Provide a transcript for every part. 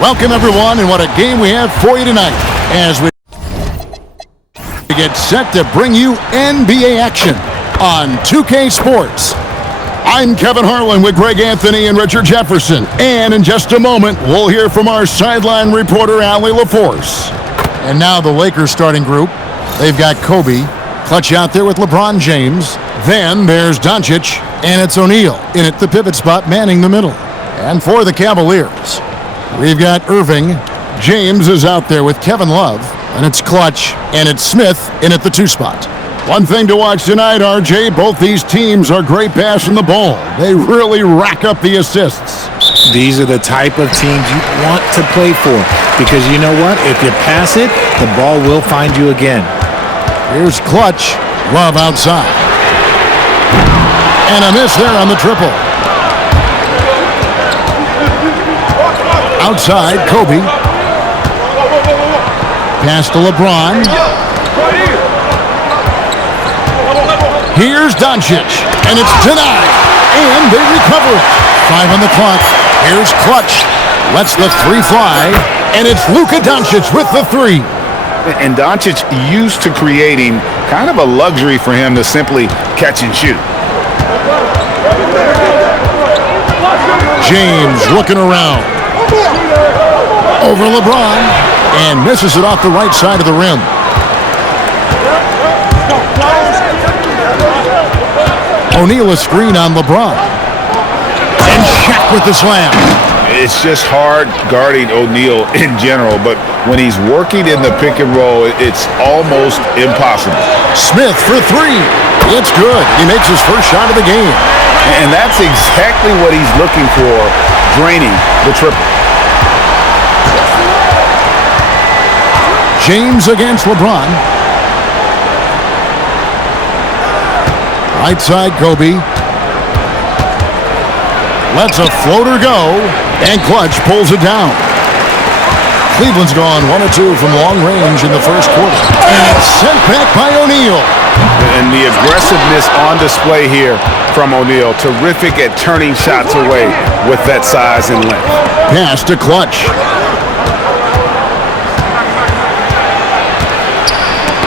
Welcome, everyone, and what a game we have for you tonight as we get set to bring you NBA action on 2K Sports. I'm Kevin Harlan with Greg Anthony and Richard Jefferson, and in just a moment, we'll hear from our sideline reporter, Allie LaForce. And now the Lakers starting group. They've got Kobe, clutch out there with LeBron James. Then there's Doncic, and it's O'Neal in at the pivot spot, manning the middle. And for the Cavaliers, we've got Irving. James is out there with Kevin Love, and it's Clutch, and it's Smith in at the 2 spot. One thing to watch tonight, RJ, both these teams are great passing the ball. They really rack up the assists. These are the type of teams you want to play for because you know what? If you pass it, the ball will find you again. Here's Clutch. Love outside. And a miss there on the triple. Outside, Kobe. Pass to LeBron. Here's Doncic, and it's denied, and they recover it. 5 on the clock. Here's Clutch. Lets the 3 fly, and it's Luka Doncic with the 3. And Doncic used to creating kind of a luxury for him to simply catch and shoot. James looking around. Over LeBron, and misses it off the right side of the rim. O'Neal a screen on LeBron. And Shaq with the slam. It's just hard guarding O'Neal in general, but when he's working in the pick and roll, it's almost impossible. Smith for 3. It's good. He makes his first shot of the game. And that's exactly what he's looking for, draining the triple. James against LeBron. Right side, Kobe. Lets a floater go, and Clutch pulls it down. Cleveland's gone 1 of 2 from long range in the first quarter. And it's sent back by O'Neal. And the aggressiveness on display here from O'Neal. Terrific at turning shots away with that size and length. Pass to Clutch.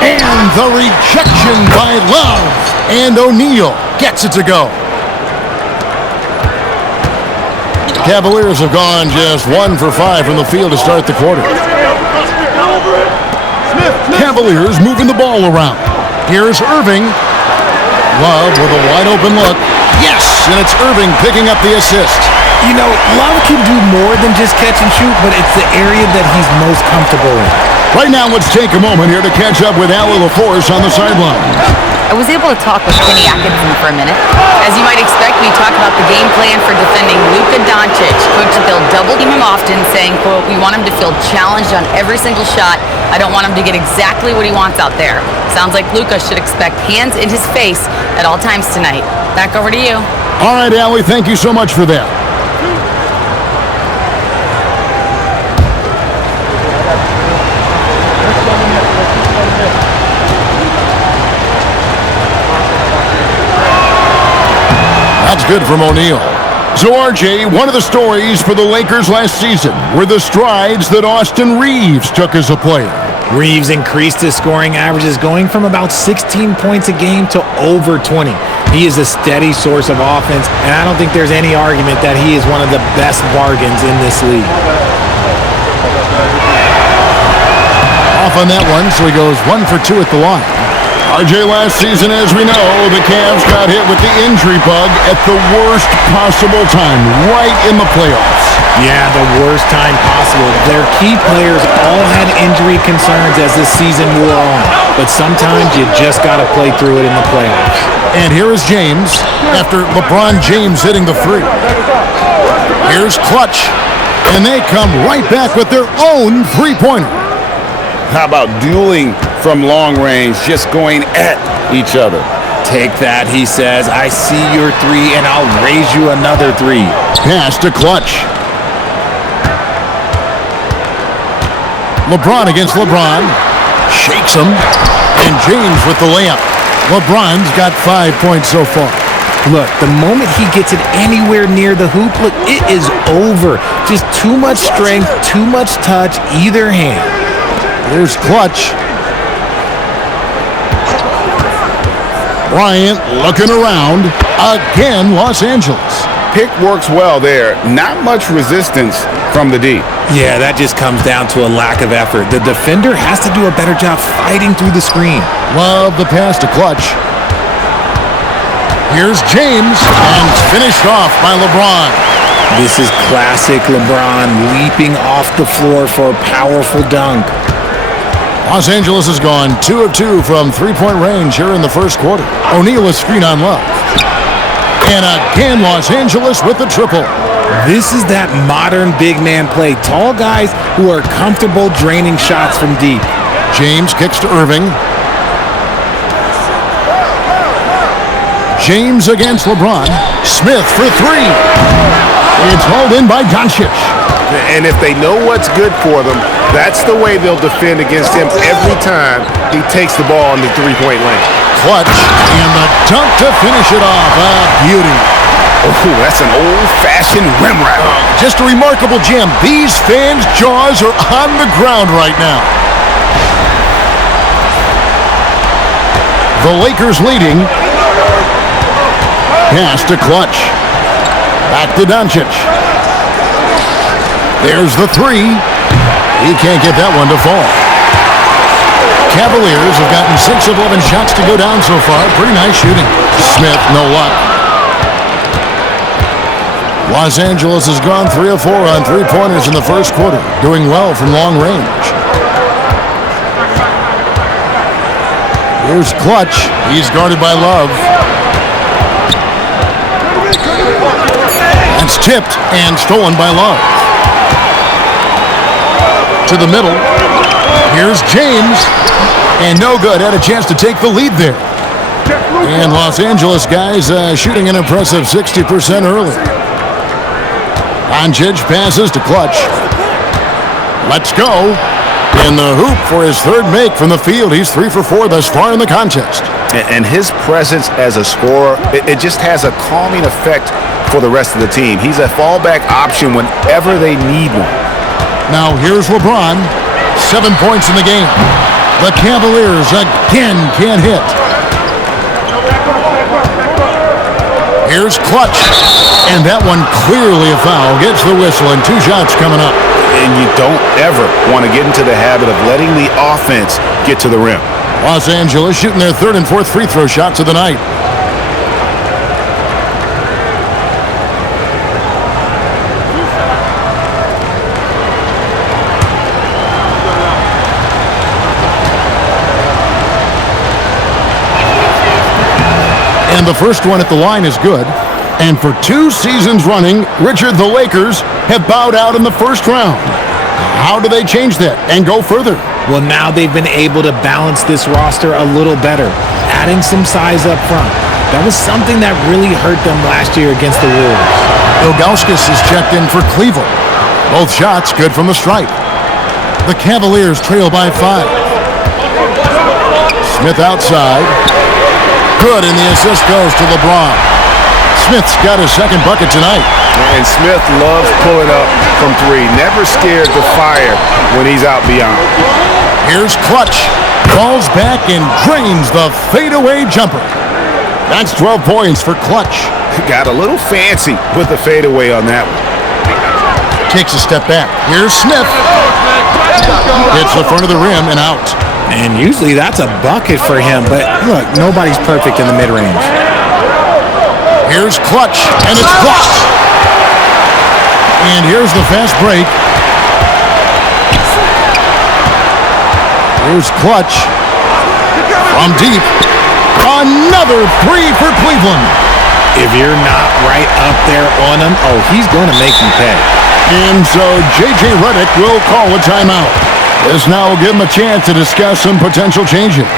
And the rejection by Love. And O'Neal gets it to go. Cavaliers have gone just 1 for 5 from the field to start the quarter. Cavaliers moving the ball around. Here's Irving. Love with a wide open look. Yes, and it's Irving picking up the assist. You know, Love can do more than just catch and shoot, but it's the area that he's most comfortable in. Right now, let's take a moment here to catch up with Allie LaForce on the sideline. I was able to talk with Kenny Atkinson for a minute. As you might expect, we talk about the game plan for defending Luka Doncic. Coach Bill double team him often, saying, quote, "We want him to feel challenged on every single shot. I don't want him to get exactly what he wants out there." Sounds like Luka should expect hands in his face at all times tonight. Back over to you. All right, Allie, thank you so much for that. That's good from O'Neal. So, RJ, one of the stories for the Lakers last season were the strides that Austin Reeves took as a player. Reeves increased his scoring averages, going from about 16 points a game to over 20. He is a steady source of offense, and I don't think there's any argument that he is one of the best bargains in this league. Off on that one, so he goes 1 for 2 at the line. RJ, last season, as we know, the Cavs got hit with the injury bug at the worst possible time, right in the playoffs. Yeah, the worst time possible. Their key players all had injury concerns as the season wore on, but sometimes you just got to play through it in the playoffs. And here is James after LeBron James hitting the 3. Here's Clutch, and they come right back with their own 3-pointer. How about dueling from long range, just going at each other? Take that, he says. I see your 3, and I'll raise you another 3. Pass to Clutch. LeBron against LeBron. Shakes him. And James with the layup. LeBron's got 5 points so far. Look, the moment he gets it anywhere near the hoop, look, it is over. Just too much strength, too much touch, either hand. Here's Clutch. Bryant looking around. Again, Los Angeles. Pick works well there. Not much resistance from the D. Yeah, that just comes down to a lack of effort. The defender has to do a better job fighting through the screen. Love the pass to Clutch. Here's James, and finished off by LeBron. This is classic LeBron leaping off the floor for a powerful dunk. Los Angeles has gone 2 of 2 from three-point range here in the first quarter. O'Neal is screen on Love. And again, Los Angeles with the triple. This is that modern big man play. Tall guys who are comfortable draining shots from deep. James kicks to Irving. James against LeBron. Smith for three. It's hauled in by Doncic. And if they know what's good for them, that's the way they'll defend against him every time he takes the ball in the three-point lane. Clutch, and the dunk to finish it off. A beauty. Oh, that's an old-fashioned rim wrapper. Just a remarkable gem. These fans' jaws are on the ground right now. The Lakers leading. Pass to Clutch. Back to Doncic. There's the three. He can't get that one to fall. Cavaliers have gotten 6 of 11 shots to go down so far. Pretty nice shooting. Smith, no luck. Los Angeles has gone 3 of 4 on three-pointers in the first quarter, doing well from long range. Here's Clutch. He's guarded by Love. It's tipped and stolen by Love. To the middle. Here's James. And no good. Had a chance to take the lead there. And Los Angeles guys shooting an impressive 60% early. Doncic passes to Clutch. Let's go. In the hoop for his third make from the field. He's 3 for 4 thus far in the contest. And his presence as a scorer, it just has a calming effect for the rest of the team. He's a fallback option whenever they need one. Now here's LeBron. 7 points in the game. The Cavaliers again can't hit. Here's Clutch. And that one clearly a foul. Gets the whistle and 2 shots coming up. And you don't ever want to get into the habit of letting the offense get to the rim. Los Angeles shooting their 3rd and 4th free throw shots of the night. And the first one at the line is good. And for 2 seasons running, Richard, the Lakers have bowed out in the first round. How do they change that and go further? Well, now they've been able to balance this roster a little better, adding some size up front. That was something that really hurt them last year against the Wolves. Ilgauskas is checked in for Cleveland. Both shots good from the stripe. The Cavaliers trail by 5. Smith outside. Good, and the assist goes to LeBron. Smith's got his second bucket tonight. And Smith loves pulling up from 3. Never scared to fire when he's out beyond. Here's Clutch. Falls back and drains the fadeaway jumper. That's 12 points for Clutch. Got a little fancy with the fadeaway on that one. Takes a step back. Here's Smith. Hits the front of the rim and out. And usually that's a bucket for him, but look, nobody's perfect in the mid-range. Here's Clutch, and it's blocked. And here's the fast break. Here's Clutch. From deep. Another 3 for Cleveland. If you're not right up there on him, oh, he's going to make you pay. And so J.J. Redick will call a timeout. This now will give him a chance to discuss some potential changes.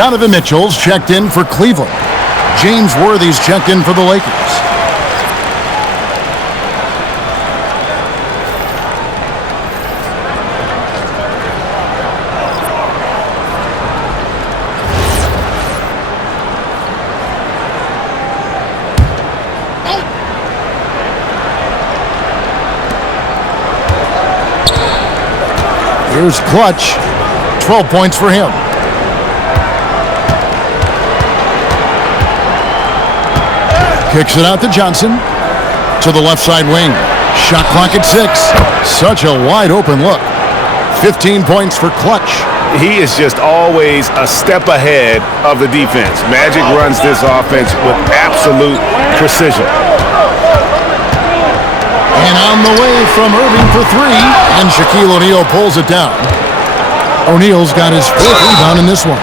Donovan Mitchell's checked in for Cleveland. James Worthy's checked in for the Lakers. Here's Clutch. 12 points for him. Kicks it out to Johnson. To the left side wing. Shot clock at 6. Such a wide open look. 15 points for Clutch. He is just always a step ahead of the defense. Magic runs this offense with absolute precision. And on the way from Irving for 3. And Shaquille O'Neal pulls it down. O'Neal's got his 4th rebound in this one.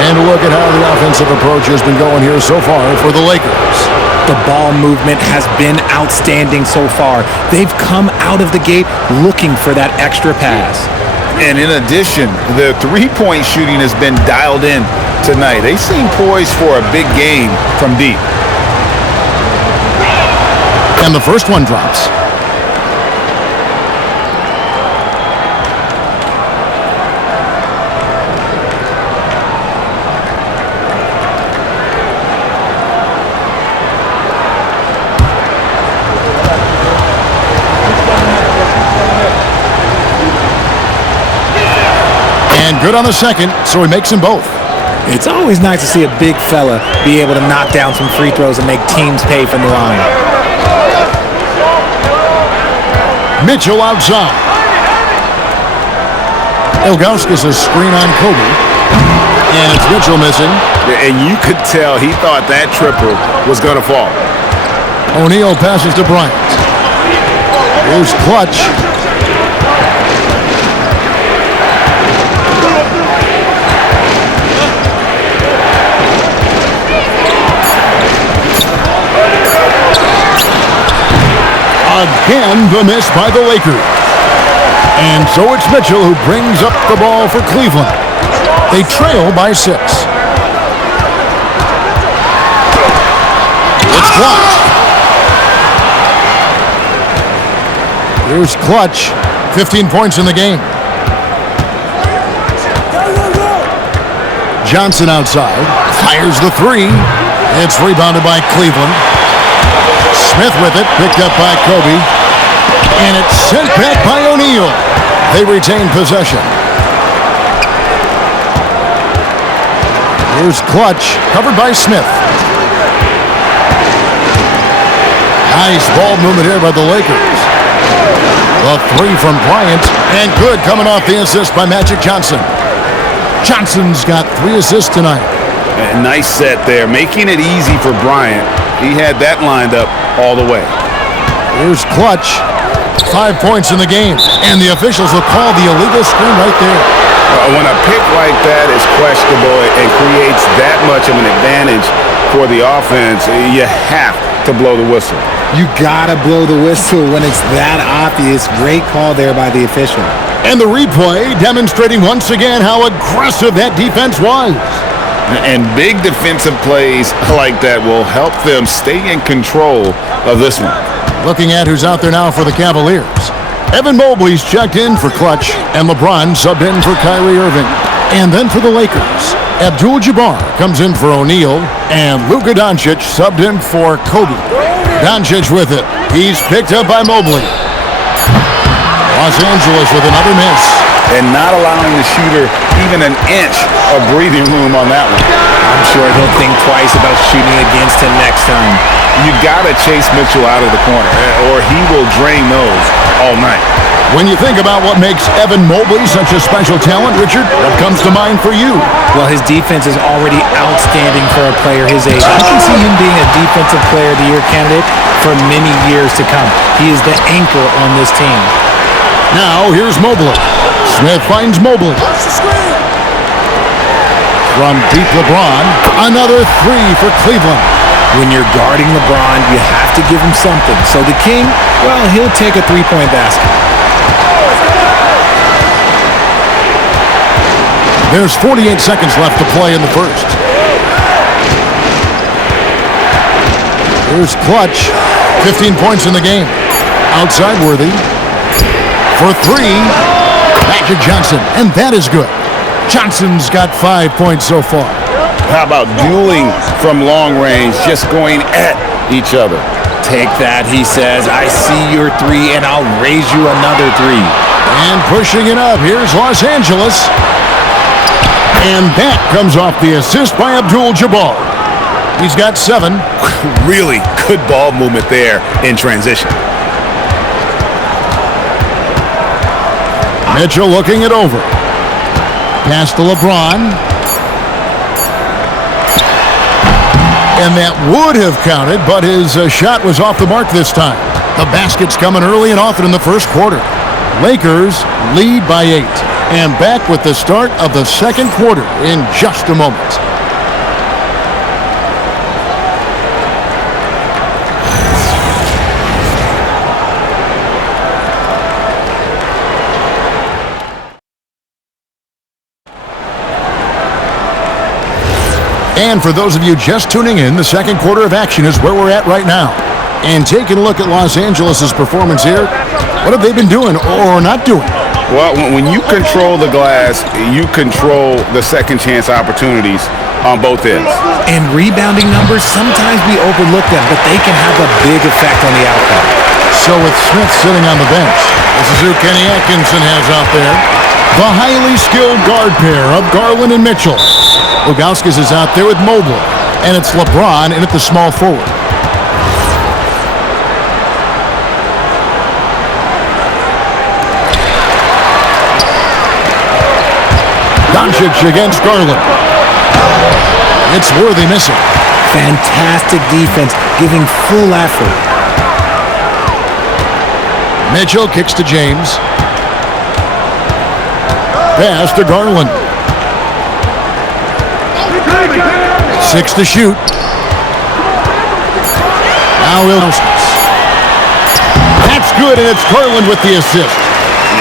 And look at how the offensive approach has been going here so far for the Lakers. The ball movement has been outstanding so far. They've come out of the gate looking for that extra pass. And in addition, the three-point shooting has been dialed in tonight. They seem poised for a big game from deep. And the first one drops. And good on the second, so he makes them both. It's always nice to see a big fella be able to knock down some free throws and make teams pay from the line. Mitchell outside. Ilgauskas a screen on Kobe. And it's Mitchell missing. And you could tell he thought that triple was going to fall. O'Neal passes to Bryant. Here's Clutch. Again, the miss by the Lakers. And so it's Mitchell who brings up the ball for Cleveland. They trail by 6. It's Clutch. Here's Clutch. 15 points in the game. Johnson outside. Fires the 3. It's rebounded by Cleveland. Smith with it, picked up by Kobe, and it's sent back by O'Neal. They retain possession. Here's Clutch, covered by Smith. Nice ball movement here by the Lakers. The 3 from Bryant, and good coming off the assist by Magic Johnson. Johnson's got 3 assists tonight. A nice set there, making it easy for Bryant. He had that lined up all the way. Here's Clutch. 5 points in the game. And the officials will call the illegal screen right there. When a pick like that is questionable and creates that much of an advantage for the offense, you have to blow the whistle. You gotta blow the whistle when it's that obvious. Great call there by the official. And the replay demonstrating once again how aggressive that defense was. And big defensive plays like that will help them stay in control of this one. Looking at who's out there now for the Cavaliers. Evan Mobley's checked in for Clutch, and LeBron subbed in for Kyrie Irving. And then for the Lakers, Abdul-Jabbar comes in for O'Neal, and Luka Doncic subbed in for Kobe. Doncic with it. He's picked up by Mobley. Los Angeles with another miss. And not allowing the shooter even an inch of breathing room on that one. I'm sure he'll think twice about shooting against him next time. You gotta chase Mitchell out of the corner, or he will drain those all night. When you think about what makes Evan Mobley such a special talent, Richard, what comes to mind for you? Well, his defense is already outstanding for a player his age. I can see him being a Defensive Player of the Year candidate for many years to come. He is the anchor on this team. Now, here's Mobley. Smith finds Mobley. From deep LeBron, another 3 for Cleveland. When you're guarding LeBron, you have to give him something. So the King, well, he'll take a 3-point basket. There's 48 seconds left to play in the first. Here's Clutch. 15 points in the game. Outside Worthy. For three. Back to Johnson. And that is good. Johnson's got 5 points so far. How about dueling from long range, just going at each other? Take that, he says. I see your three, and I'll raise you another three. And pushing it up. Here's Los Angeles. And that comes off the assist by Abdul-Jabbar. He's got 7. Really good ball movement there in transition. Mitchell looking it over. Pass to LeBron. And that would have counted, but his shot was off the mark this time. The basket's coming early and often in the first quarter. Lakers lead by 8. And back with the start of the second quarter in just a moment. And for those of you just tuning in, the second quarter of action is where we're at right now. And taking a look at Los Angeles' performance here, what have they been doing or not doing? Well, when you control the glass, you control the second chance opportunities on both ends. And rebounding numbers, sometimes we overlook them, but they can have a big effect on the outcome. So with Smith sitting on the bench, this is who Kenny Atkinson has out there. The highly skilled guard pair of Garland and Mitchell. Ilgauskas is out there with Mobley, and it's LeBron in at the small forward. Doncic against Garland. It's Worthy missing. Fantastic defense, giving full effort. Mitchell kicks to James. Pass to Garland. 6 to shoot. Now Ilgauskas. That's good, and it's Garland with the assist.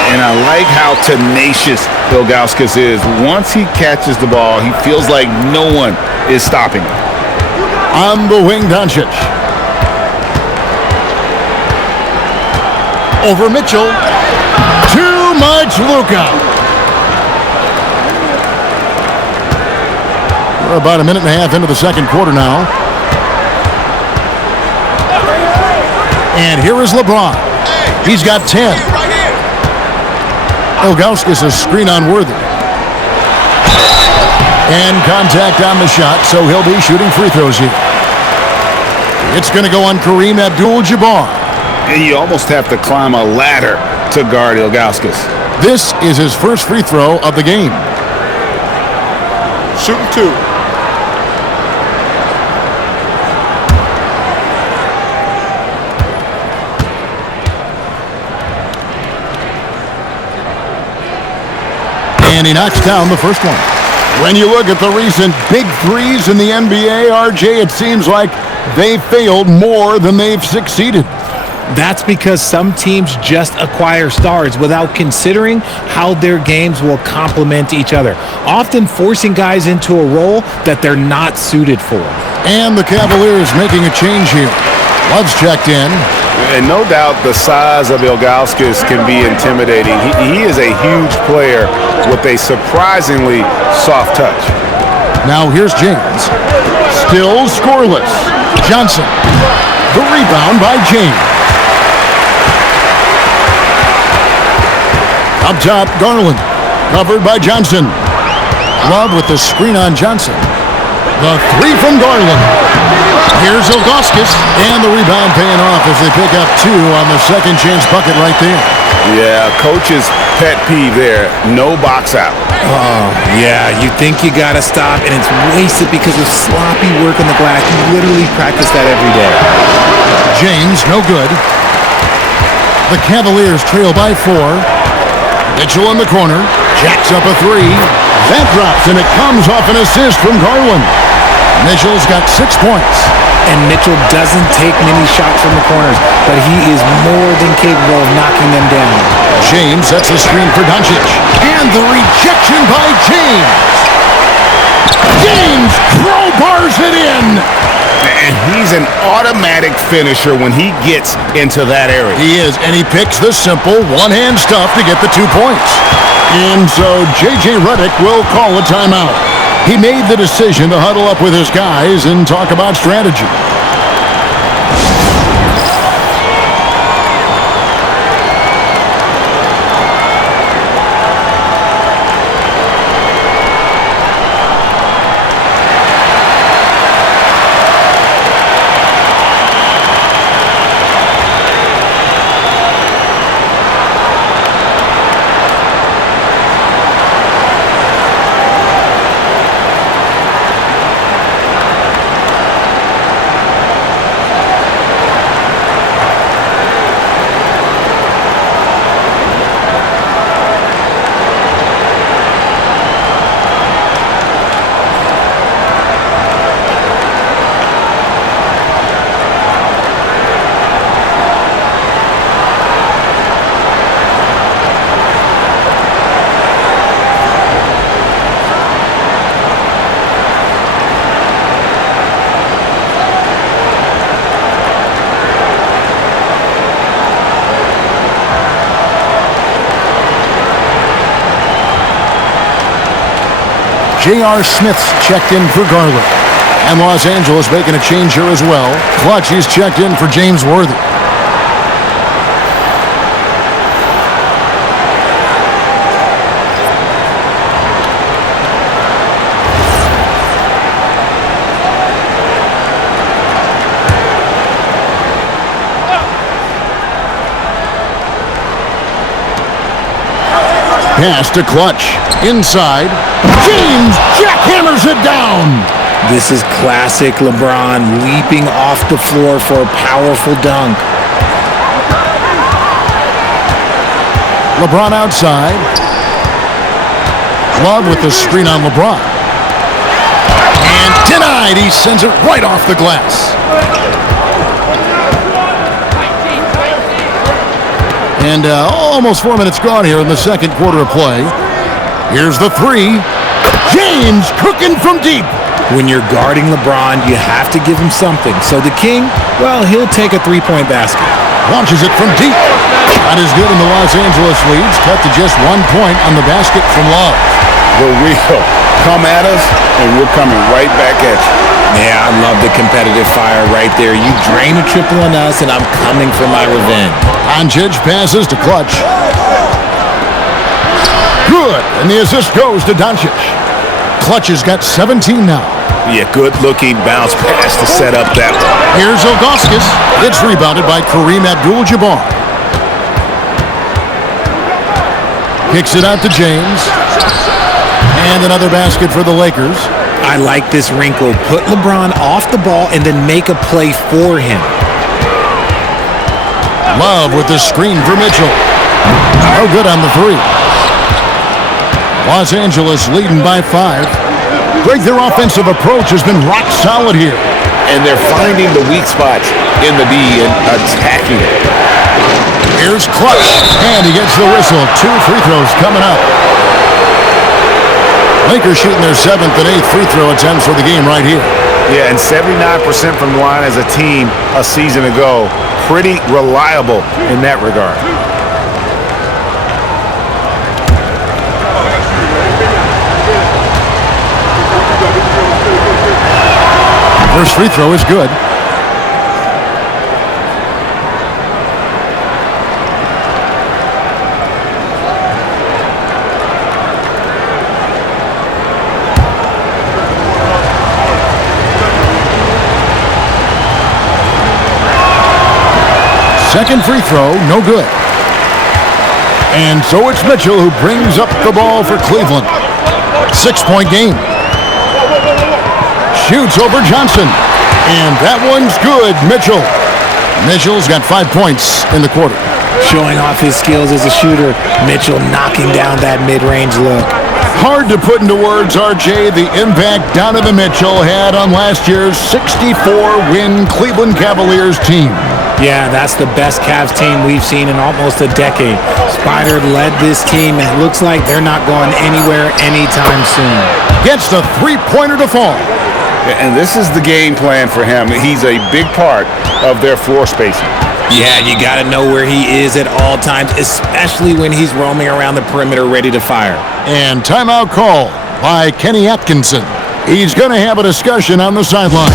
And I like how tenacious Ilgauskas is. Once he catches the ball, he feels like no one is stopping him. On the wing, Doncic. Over Mitchell. Too much Luka. We're about a minute and a half into the second quarter now. And here is LeBron. He's got 10. Ilgauskas is screen on Worthy. And contact on the shot, so he'll be shooting free throws here. It's going to go on Kareem Abdul-Jabbar. And you almost have to climb a ladder to guard Ilgauskas. This is his first free throw of the game. Shooting 2. And he knocks down the first one. When you look at the recent big threes in the NBA, RJ, it seems like they failed more than they've succeeded. That's because some teams just acquire stars without considering how their games will complement each other, often forcing guys into a role that they're not suited for. And the Cavaliers making a change here. Love's checked in. And no doubt the size of Ilgauskas can be intimidating. He is a huge player with a surprisingly soft touch. Now here's James. Still scoreless. Johnson. The rebound by James. Up top, Garland. Covered by Johnson. Love with the screen on Johnson. The three from Garland. Here's Ilgauskas. And the rebound paying off as they pick up 2 on the second chance bucket right there. Yeah, coach's pet peeve there. No box out. Oh, yeah, you think you got to stop, and it's wasted because of sloppy work on the glass. You literally practice that every day. James, no good. The Cavaliers trail by 4. Mitchell in the corner. Jacks up a 3. That drops, and it comes off an assist from Garland. Mitchell's got 6 points. and Mitchell doesn't take many shots from the corners, but he is more than capable of knocking them down. James sets the screen for Doncic. And the rejection by James. James crowbars it in. And he's an automatic finisher when he gets into that area. He is, and he picks the simple one-hand stuff to get the 2 points. And so J.J. Redick will call a timeout. He made the decision to huddle up with his guys and talk about strategy. J.R. Smith's checked in for Garland. And Los Angeles making a change here as well. Clutch is checked in for James Worthy. Pass to Clutch. Inside. James jackhammers it down. This is classic LeBron leaping off the floor for a powerful dunk. LeBron outside. Love with the screen on LeBron. And denied. He sends it right off the glass. And almost 4 minutes gone here in the second quarter of play. Here's the three. James cooking from deep. When you're guarding LeBron, you have to give him something. So the King, well, he'll take a three-point basket. Launches it from deep. Not as good, and the Los Angeles leads cut to just 1 point on the basket from Love. The real come at us, and we're coming right back at you. Yeah, I love the competitive fire right there. You drain a triple on us, and I'm coming for my revenge. Doncic passes to Clutch. Good, and the assist goes to Doncic. Clutch has got 17 now. Yeah, good-looking bounce pass to set up that one. Here's Ilgauskas. It's rebounded by Kareem Abdul-Jabbar. Kicks it out to James. And another basket for the Lakers. I like this wrinkle. Put LeBron off the ball and then make a play for him. Love with the screen for Mitchell. No good on the three. Los Angeles leading by 5. Greg, their offensive approach has been rock solid here. And they're finding the weak spots in the D and attacking it. Here's Clutch. And he gets the whistle. 2 free throws coming up. Lakers shooting their 7th and 8th free throw attempts for the game right here. Yeah, and 79% from the line as a team a season ago. Pretty reliable in that regard. First free throw is good. Second free throw, no good. And so it's Mitchell who brings up the ball for Cleveland. 6-point game. Shoots over Johnson. And that one's good, Mitchell. Mitchell's got 5 points in the quarter. Showing off his skills as a shooter. Mitchell knocking down that mid-range look. Hard to put into words, RJ, the impact Donovan Mitchell had on last year's 64-win Cleveland Cavaliers team. Yeah, that's the best Cavs team we've seen in almost a decade. Spider led this team. It looks like they're not going anywhere anytime soon. Gets the three-pointer to fall. And this is the game plan for him. He's a big part of their floor spacing. Yeah, you got to know where he is at all times, especially when he's roaming around the perimeter ready to fire. And timeout call by Kenny Atkinson. He's going to have a discussion on the sideline.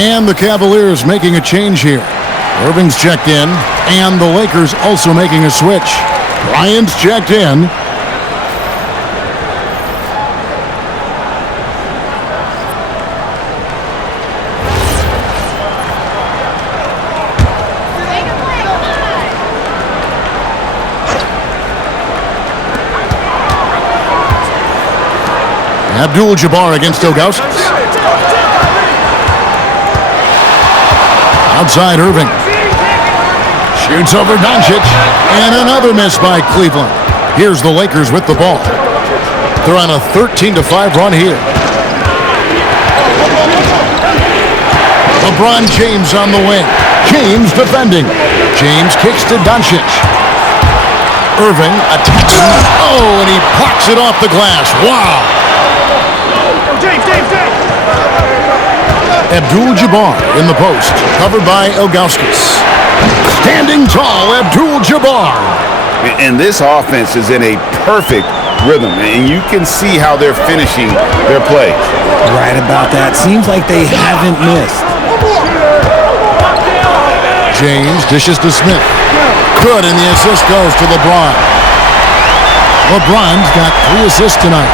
And the Cavaliers making a change here. Irving's checked in, and the Lakers also making a switch. Bryant's checked in. Abdul-Jabbar against Ilgauskas. Outside Irving. Shoots over Doncic. And another miss by Cleveland. Here's the Lakers with the ball. They're on a 13-5 run here. LeBron James on the wing. James defending. James kicks to Doncic. Irving attacking. Oh, and he blocks it off the glass. Wow. Abdul-Jabbar in the post, covered by Ilgauskas. Standing tall, Abdul-Jabbar. And this offense is in a perfect rhythm, and you can see how they're finishing their plays. Right about that. Seems like they haven't missed. James dishes to Smith. Good, and the assist goes to LeBron. LeBron's got 3 assists tonight.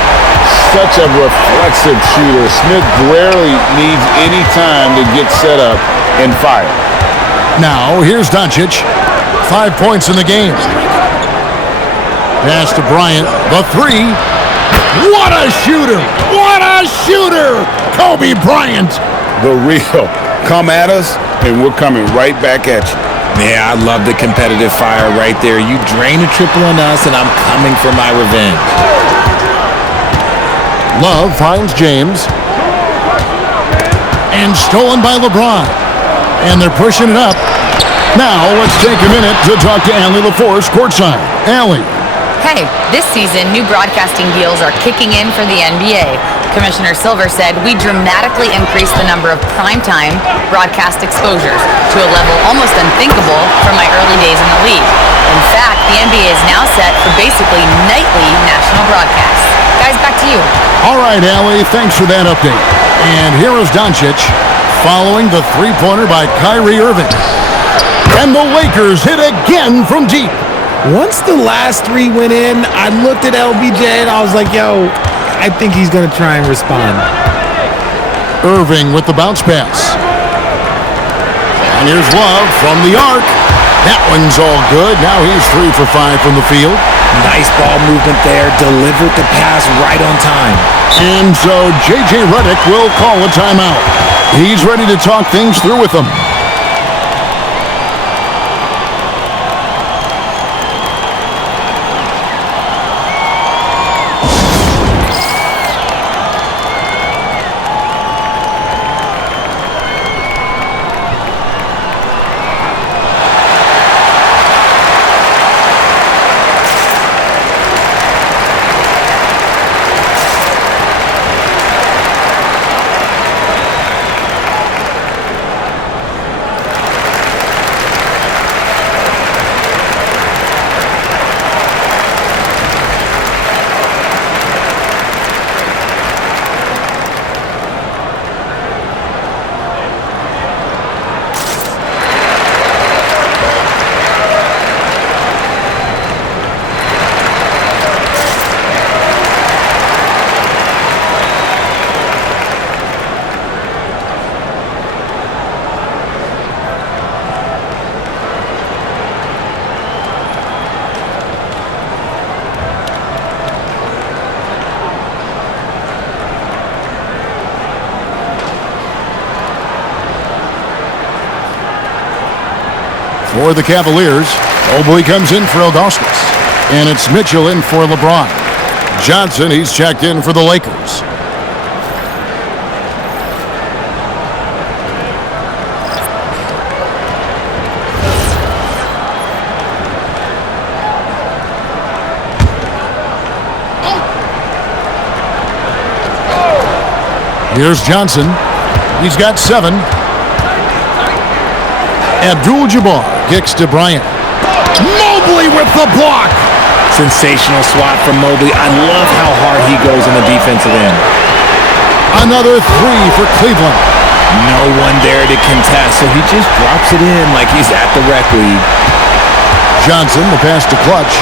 Such a reflexive shooter. Smith rarely needs any time to get set up and fire. Now, here's Doncic. 5 points in the game. Pass to Bryant. The 3. What a shooter! What a shooter! Kobe Bryant. The real. Come at us, and we're coming right back at you. Yeah, I love the competitive fire right there. You drain a triple on us, and I'm coming for my revenge. Love finds James. And stolen by LeBron. And they're pushing it up. Now, let's take a minute to talk to Allie LaForce courtside. Allie. Hey, this season, new broadcasting deals are kicking in for the NBA. Commissioner Silver said we dramatically increased the number of primetime broadcast exposures to a level almost unthinkable from my early days in the league. In fact, the NBA is now set for basically nightly national broadcasts. Guys, back to you. All right, Allie, thanks for that update. And here is Doncic following the three-pointer by Kyrie Irving. And the Lakers hit again from deep. Once the last 3 went in, I looked at LBJ and I was like, yo, I think he's going to try and respond. Irving with the bounce pass. And here's Love from the arc. That one's all good. Now he's 3 for 5 from the field. Nice ball movement there. Delivered the pass right on time. And so J.J. Redick will call a timeout. He's ready to talk things through with them. For the Cavaliers, Mobley comes in for Augustus. And it's Mitchell in for LeBron. Johnson, he's checked in for the Lakers. Here's Johnson. He's got 7. Abdul-Jabbar kicks to Bryant. Mobley with the block. Sensational swat from Mobley. I love how hard he goes in the defensive end. Another 3 for Cleveland. No one there to contest, so he just drops it in like he's at the rec league. Johnson, the pass to Clutch.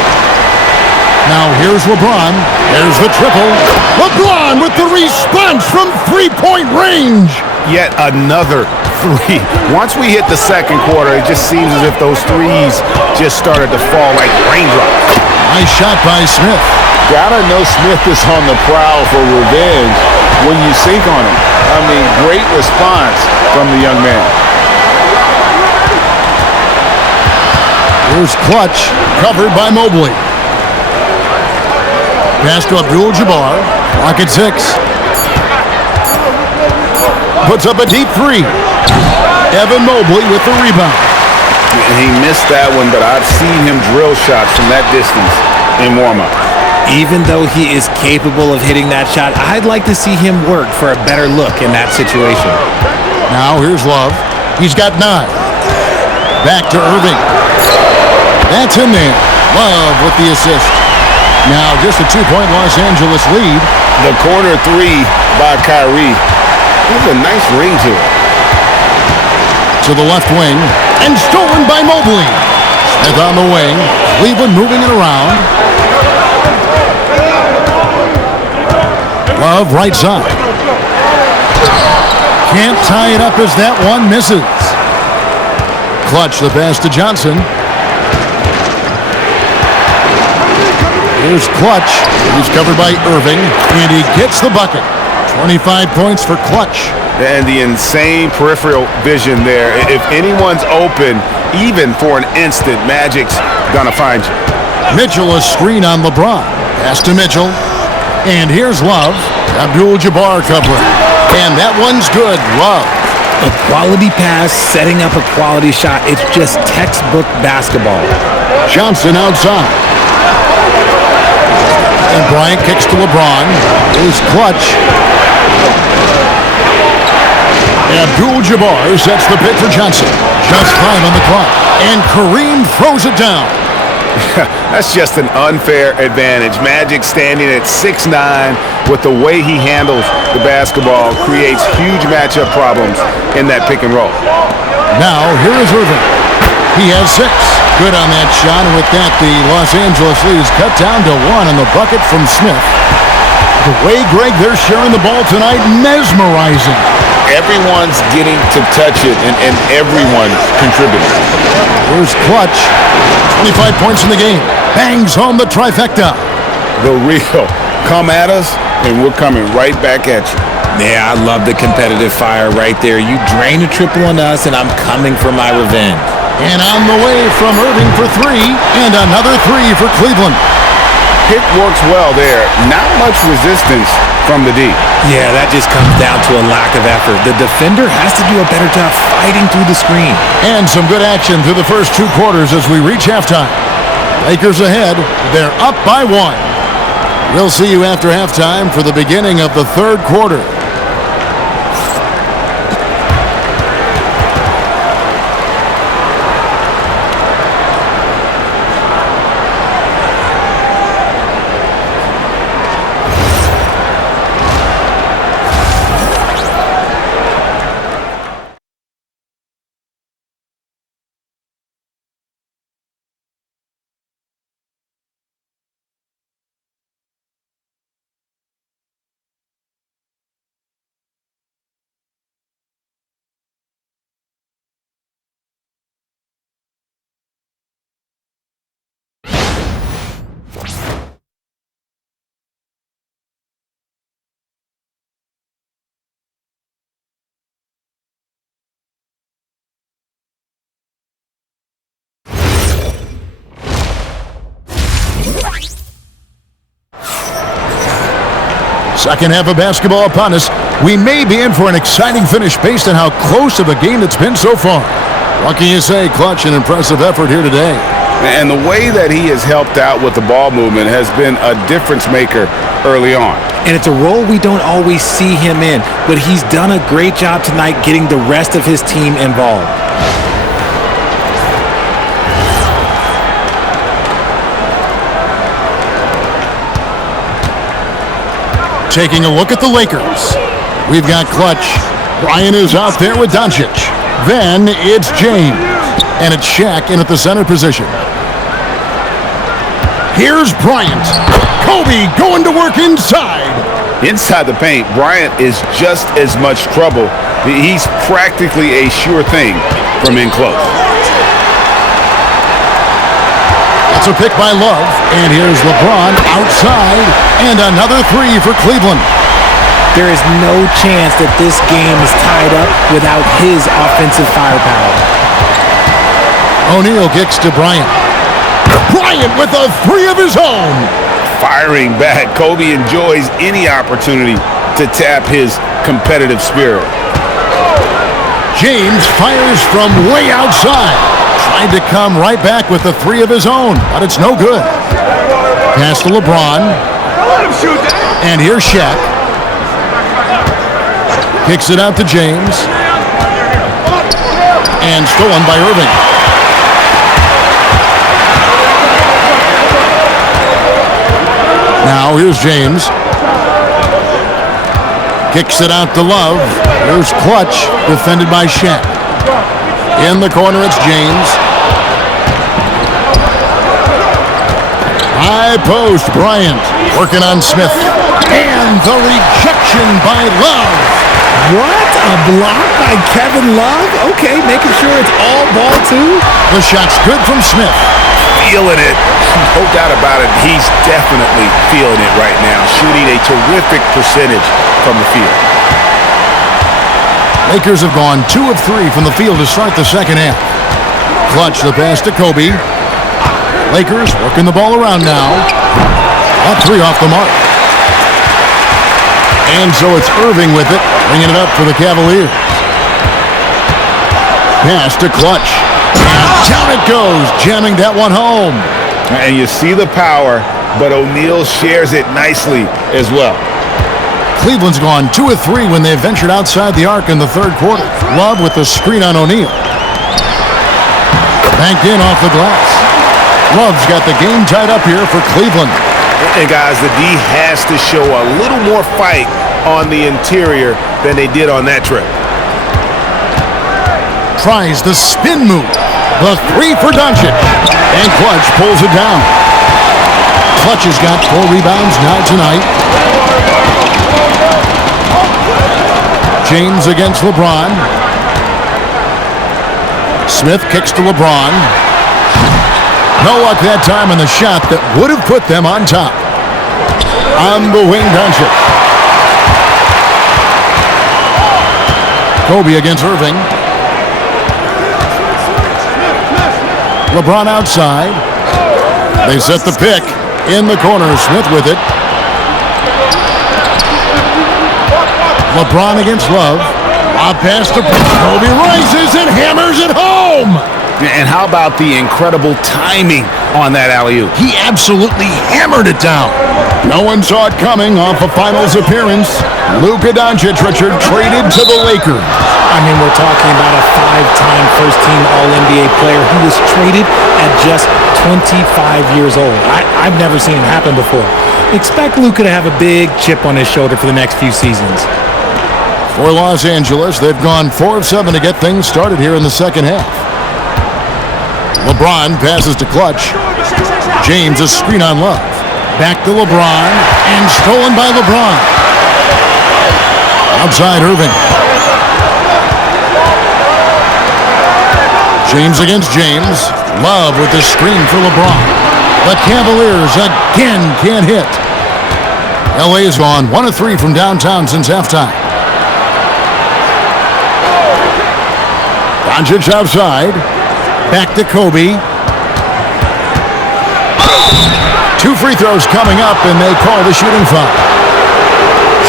Now here's LeBron. There's the triple. LeBron with the response from three-point range. Yet another 3. Once we hit the second quarter, it just seems as if those threes just started to fall like raindrops. Nice shot by Smith. Gotta know Smith is on the prowl for revenge when you sink on him. I mean, great response from the young man. Here's Clutch, covered by Mobley. Pass to Abdul-Jabbar. Clock at 6. Puts up a deep 3. Evan Mobley with the rebound. And he missed that one, but I've seen him drill shots from that distance in warm-up. Even though he is capable of hitting that shot, I'd like to see him work for a better look in that situation. Now here's Love. He's got 9. Back to Irving. That's in there. Love with the assist. Now just a 2-point Los Angeles lead. The corner 3 by Kyrie. There's a nice ring to it. To the left wing. And stolen by Mobley. Smith on the wing. Cleveland moving it around. Love right side. Can't tie it up as that one misses. Clutch the pass to Johnson. Here's Clutch. He's covered by Irving, and he gets the bucket. 25 points for Clutch. And the insane peripheral vision there. If anyone's open, even for an instant, Magic's gonna find you. Mitchell a screen on LeBron. Pass to Mitchell. And here's Love. Abdul-Jabbar covering. And that one's good. Love. A quality pass, setting up a quality shot. It's just textbook basketball. Johnson outside. And Bryant kicks to LeBron. Here's Clutch. Abdul-Jabbar sets the pick for Johnson. Just 5 on the clock. And Kareem throws it down. That's just an unfair advantage. Magic standing at 6'9", with the way he handles the basketball, creates huge matchup problems in that pick and roll. Now, here is Irving. He has 6. Good on that shot, and with that, the Los Angeles lead is cut down to 1 on the bucket from Smith. The way, Greg, they're sharing the ball tonight, mesmerizing. Everyone's getting to touch it, and everyone's contributing. Here's Clutch. 25 points in the game. Bangs home the trifecta. The real. Come at us, and we're coming right back at you. Yeah, I love the competitive fire right there. You drain a triple on us, and I'm coming for my revenge. And on the way from Irving for 3, and another 3 for Cleveland. Pick works well there. Not much resistance from the D. Yeah, that just comes down to a lack of effort. The defender has to do a better job fighting through the screen. And some good action through the first 2 quarters as we reach halftime. Lakers ahead. They're up by 1. We'll see you after halftime for the beginning of the 3rd quarter. Second half of basketball upon us. We may be in for an exciting finish based on how close of a game it's been so far. What can you say? Clutch and impressive effort here today. And the way that he has helped out with the ball movement has been a difference maker early on. And it's a role we don't always see him in, but he's done a great job tonight getting the rest of his team involved. Taking a look at the Lakers. We've got Clutch. Bryant is out there with Doncic. Then it's James. And it's Shaq in at the center position. Here's Bryant. Kobe going to work inside. Inside the paint, Bryant is just as much trouble. He's practically a sure thing from in close. It's a pick by Love, and here's LeBron outside, and another three for Cleveland. There is no chance that this game is tied up without his offensive firepower. O'Neal kicks to Bryant. Bryant with a three of his own. Firing back, Kobe enjoys any opportunity to tap his competitive spirit. James fires from way outside. Tried to come right back with the three of his own, but it's no good. Pass to LeBron. And here's Shaq. Kicks it out to James. And stolen by Irving. Now here's James. Kicks it out to Love. Here's Clutch, defended by Shaq. In the corner, it's James. High post, Bryant working on Smith. And the rejection by Love. What? A block by Kevin Love? Okay, making sure it's all ball two. The shot's good from Smith. Feeling it. No doubt about it. He's definitely feeling it right now. Shooting a terrific percentage from the field. Lakers have gone 2 of 3 from the field to start the second half. Clutch the pass to Kobe. Lakers working the ball around now. A three off the mark. And so it's Irving with it, bringing it up for the Cavaliers. Pass to Clutch. And down it goes, jamming that one home. And you see the power, but O'Neal shares it nicely as well. Cleveland's gone 2 of 3 when they ventured outside the arc in the third quarter. Love with the screen on O'Neal. Banked in off the glass. Love's got the game tied up here for Cleveland. And guys, the D has to show a little more fight on the interior than they did on that trip. Tries the spin move. The three for Doncic. And Clutch pulls it down. Clutch has got 4 rebounds now tonight. James against LeBron. Smith kicks to LeBron. No luck that time on the shot that would have put them on top. On the wing, Doncic. Kobe against Irving. LeBron outside. They set the pick. In the corner, Smith with it. LeBron against Love. Lob pass to Kobe, rises and hammers it home. And how about the incredible timing on that alley-oop? He absolutely hammered it down. No one saw it coming off a finals appearance. Luka Doncic, Richard, traded to the Lakers. I mean, we're talking about a 5-time first-team All-NBA player who was traded at just 25 years old. I've never seen it happen before. Expect Luka to have a big chip on his shoulder for the next few seasons. For Los Angeles, they've gone 4 of 7 to get things started here in the second half. LeBron passes to Clutch. James a screen on Love. Back to LeBron, and stolen by LeBron. Outside Irving. James against James. Love with the screen for LeBron. The Cavaliers again can't hit. LA has gone 1 of 3 from downtown since halftime. Doncic outside. Back to Kobe. 2 free throws coming up, and they call the shooting foul.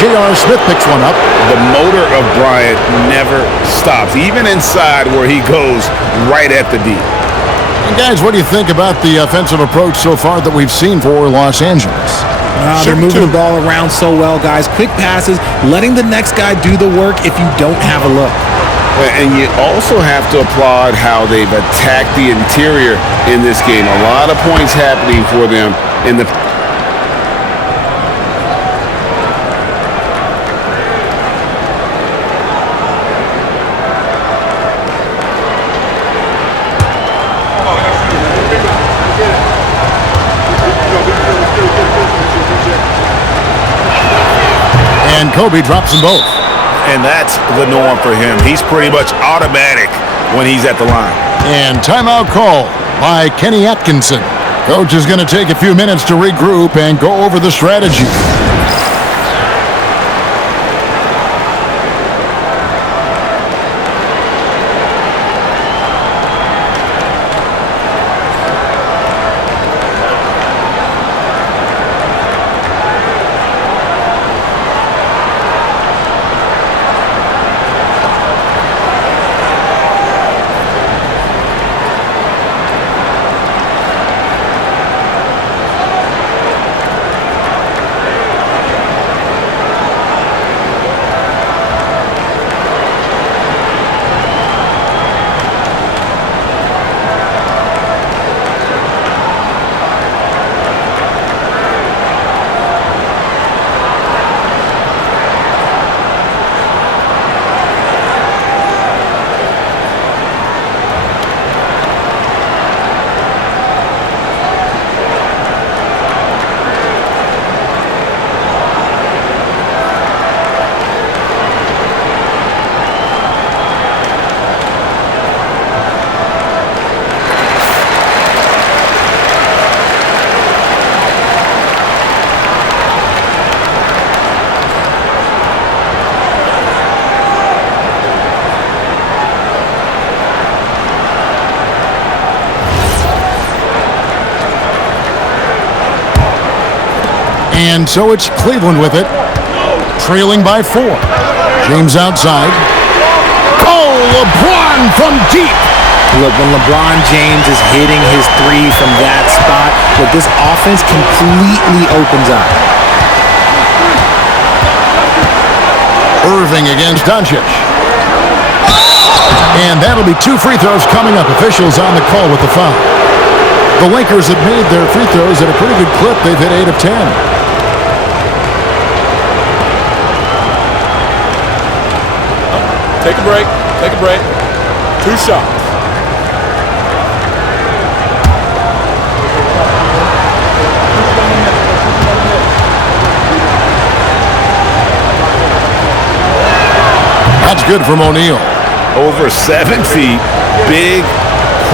J.R. Smith picks one up. The motor of Bryant never stops, even inside where he goes right at the D. And guys, what do you think about the offensive approach so far that we've seen for Los Angeles? They're moving the ball around so well, guys. Quick passes, letting the next guy do the work if you don't have a look. And you also have to applaud how they've attacked the interior in this game. A lot of points happening for them in the... And Kobe drops them both. And that's the norm for him. He's pretty much automatic when he's at the line. And timeout call by Kenny Atkinson. Coach is going to take a few minutes to regroup and go over the strategy. And so it's Cleveland with it, trailing by 4. James outside. Oh, LeBron from deep. Look, when LeBron James is hitting his three from that spot, look, this offense completely opens up. Irving against Doncic. And that'll be 2 free throws coming up. Officials on the call with the foul. The Lakers have made their free throws at a pretty good clip. They've hit 8 of 10. Take a break. Take a break. 2 shots. That's good from O'Neal. Over 7 feet, big,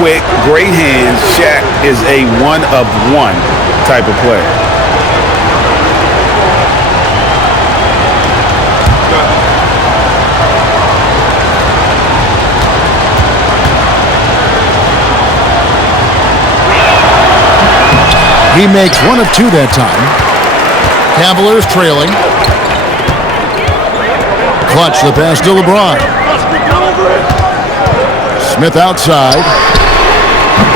quick, great hands. Shaq is a one-of-one type of player. He makes 1 of 2 that time. Cavaliers trailing. Clutch the pass to LeBron. Smith outside.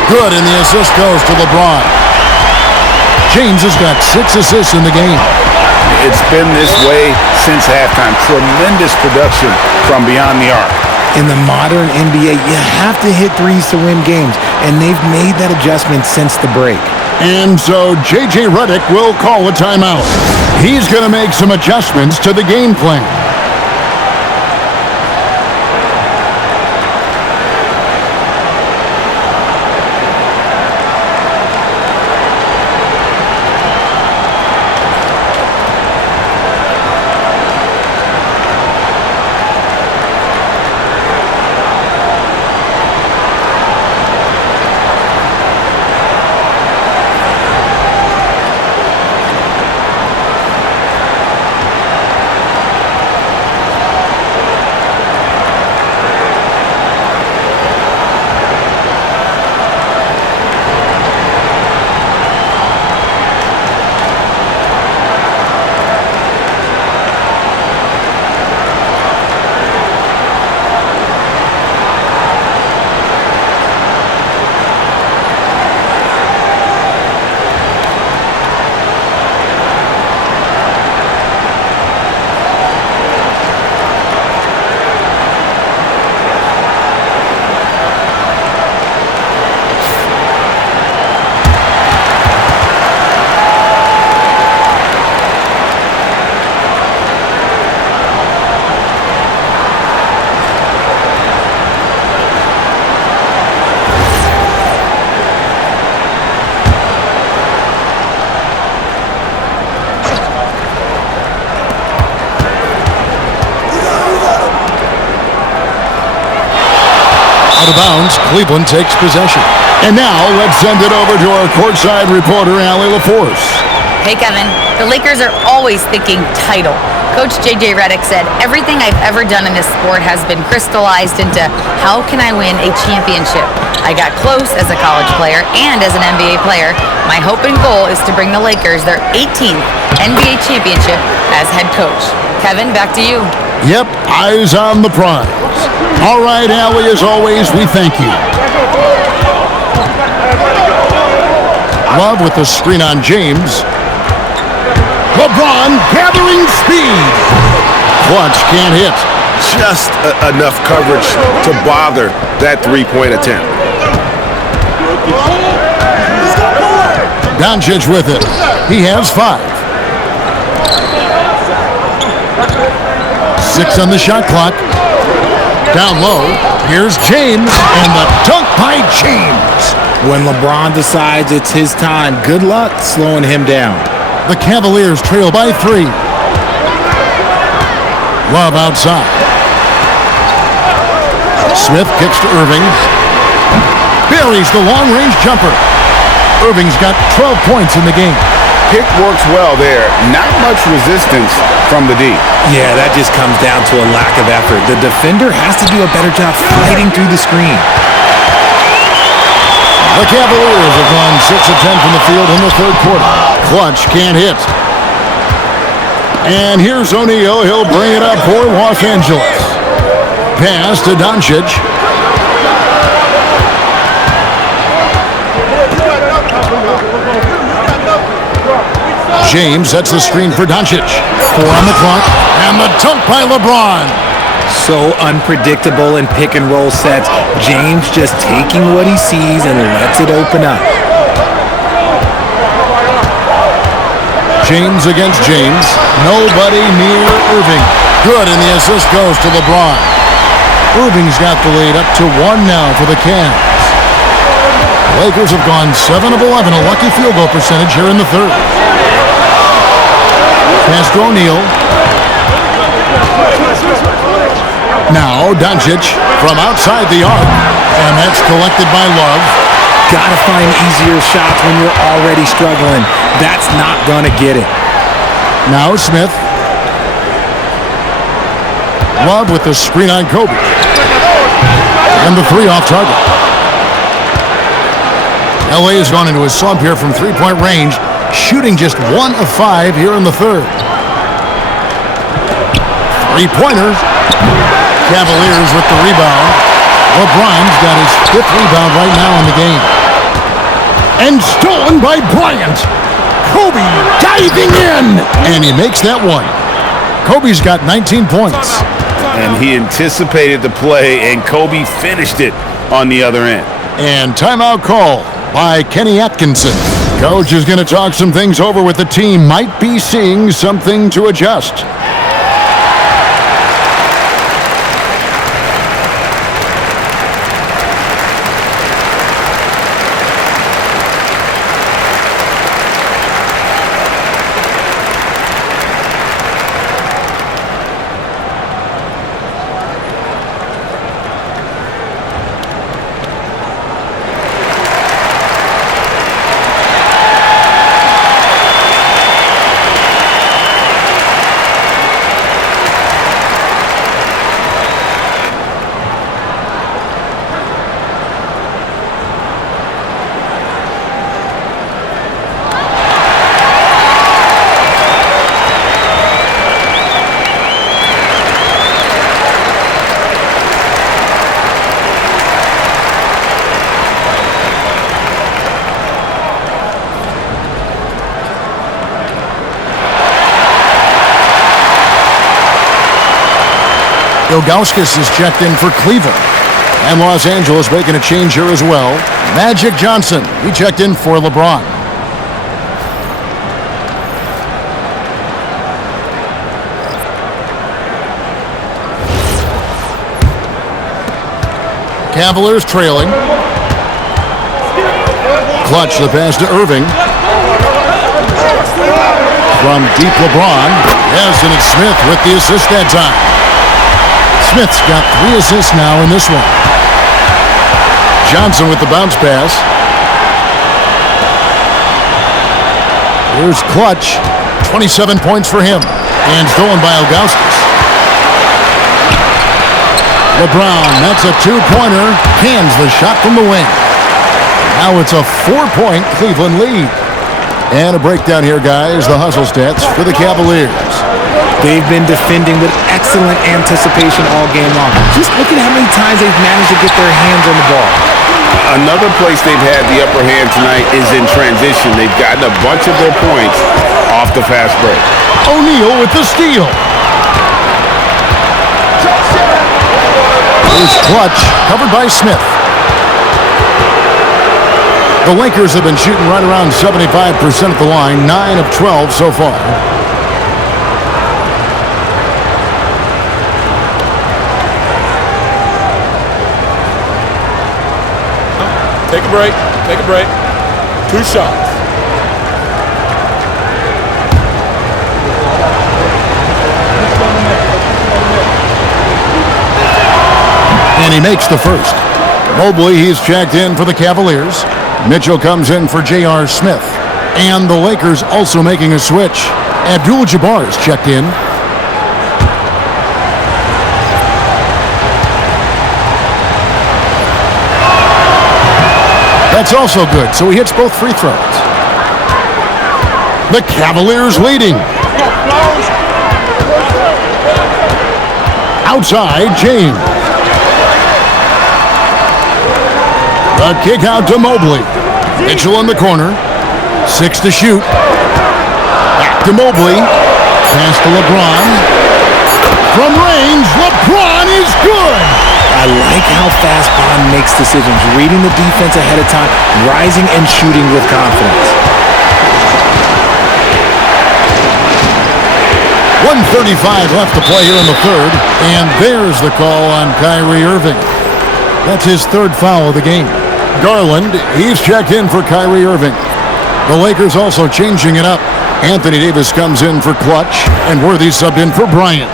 Good, and the assist goes to LeBron. James has got 6 assists in the game. It's been this way since halftime. Tremendous production from beyond the arc. In the modern NBA, you have to hit threes to win games, and they've made that adjustment since the break. And so J.J. Redick will call a timeout. He's going to make some adjustments to the game plan. Out of bounds, Cleveland takes possession. And now let's send it over to our courtside reporter, Allie LaForce. Hey, Kevin. The Lakers are always thinking title. Coach J.J. Redick said, everything I've ever done in this sport has been crystallized into how can I win a championship? I got close as a college player and as an NBA player. My hope and goal is to bring the Lakers their 18th NBA championship as head coach. Kevin, back to you. Yep, eyes on the prize. All right, Allie, as always, we thank you. Love with the screen on James. LeBron gathering speed. Clutch can't hit. Just enough coverage to bother that three-point attempt. Doncic with it. He has 5. 6 on the shot clock. Down low. Here's James, and the dunk by James. When LeBron decides it's his time, good luck slowing him down. The Cavaliers trail by 3. Love outside. Smith kicks to Irving. Buries the long-range jumper. Irving's got 12 points in the game. Pick works well there. Not much resistance from the D. Yeah, that just comes down to a lack of effort. The defender has to do a better job fighting through the screen. The Cavaliers have gone 6 of 10 from the field in the third quarter. Clutch can't hit. And here's O'Neal. He'll bring it up for Los Angeles. Pass to Doncic. James sets the screen for Doncic. 4 on the clock. And the dunk by LeBron. So unpredictable in pick and roll sets. James just taking what he sees and lets it open up. James against James. Nobody near Irving. Good, and the assist goes to LeBron. Irving's got the lead up to 1 now for the Cavs. The Lakers have gone 7 of 11, a lucky field goal percentage here in the third. Pass to O'Neal. Now Doncic from outside the arc, and that's collected by Love. Gotta find easier shots when you're already struggling. That's not gonna get it. Now Smith. Love with the screen on Kobe. And the 3 off target. LA has gone into a slump here from three-point range, shooting just 1 of 5 here in the third. 3-pointer. Cavaliers with the rebound. LeBron's got his 5th rebound right now in the game. And stolen by Bryant. Kobe diving in. And he makes that one. Kobe's got 19 points. And he anticipated the play, and Kobe finished it on the other end. And timeout call by Kenny Atkinson. Coach is going to talk some things over with the team. Might be seeing something to adjust. Ilgauskas is checked in for Cleveland. And Los Angeles making a change here as well. Magic Johnson, he checked in for LeBron. Cavaliers trailing. Clutch the pass to Irving. From deep LeBron. Yes, and it's Smith with the assist that time. Smith's got 3 assists now in this one. Johnson with the bounce pass. Here's Clutch. 27 points for him. And stolen by Ilgauskas. LeBron, that's a two-pointer. Cans the shot from the wing. Now it's a 4-point Cleveland lead. And a breakdown here, guys. The hustle stats for the Cavaliers. They've been defending with excellent anticipation all game long. Just look at how many times they've managed to get their hands on the ball. Another place they've had the upper hand tonight is in transition. They've gotten a bunch of their points off the fast break. O'Neal with the steal. Here's Clutch, covered by Smith. The Lakers have been shooting right around 75% at the line, 9 of 12 so far. Take a break. Take a break. 2 shots. And he makes the first. Mobley, he's checked in for the Cavaliers. Mitchell comes in for J.R. Smith. And the Lakers also making a switch. Abdul-Jabbar's checked in. That's also good, so he hits both free throws. The Cavaliers leading. Outside, James. A kick out to Mobley. Mitchell in the corner. 6 to shoot. Back to Mobley. Pass to LeBron. From range, LeBron is good. I like how fast Bond makes decisions, reading the defense ahead of time, rising and shooting with confidence. 1:35 left to play here in the third. And there's the call on Kyrie Irving. That's his third foul of the game. Garland, he's checked in for Kyrie Irving. The Lakers also changing it up. Anthony Davis comes in for Clutch, and Worthy subbed in for Bryant.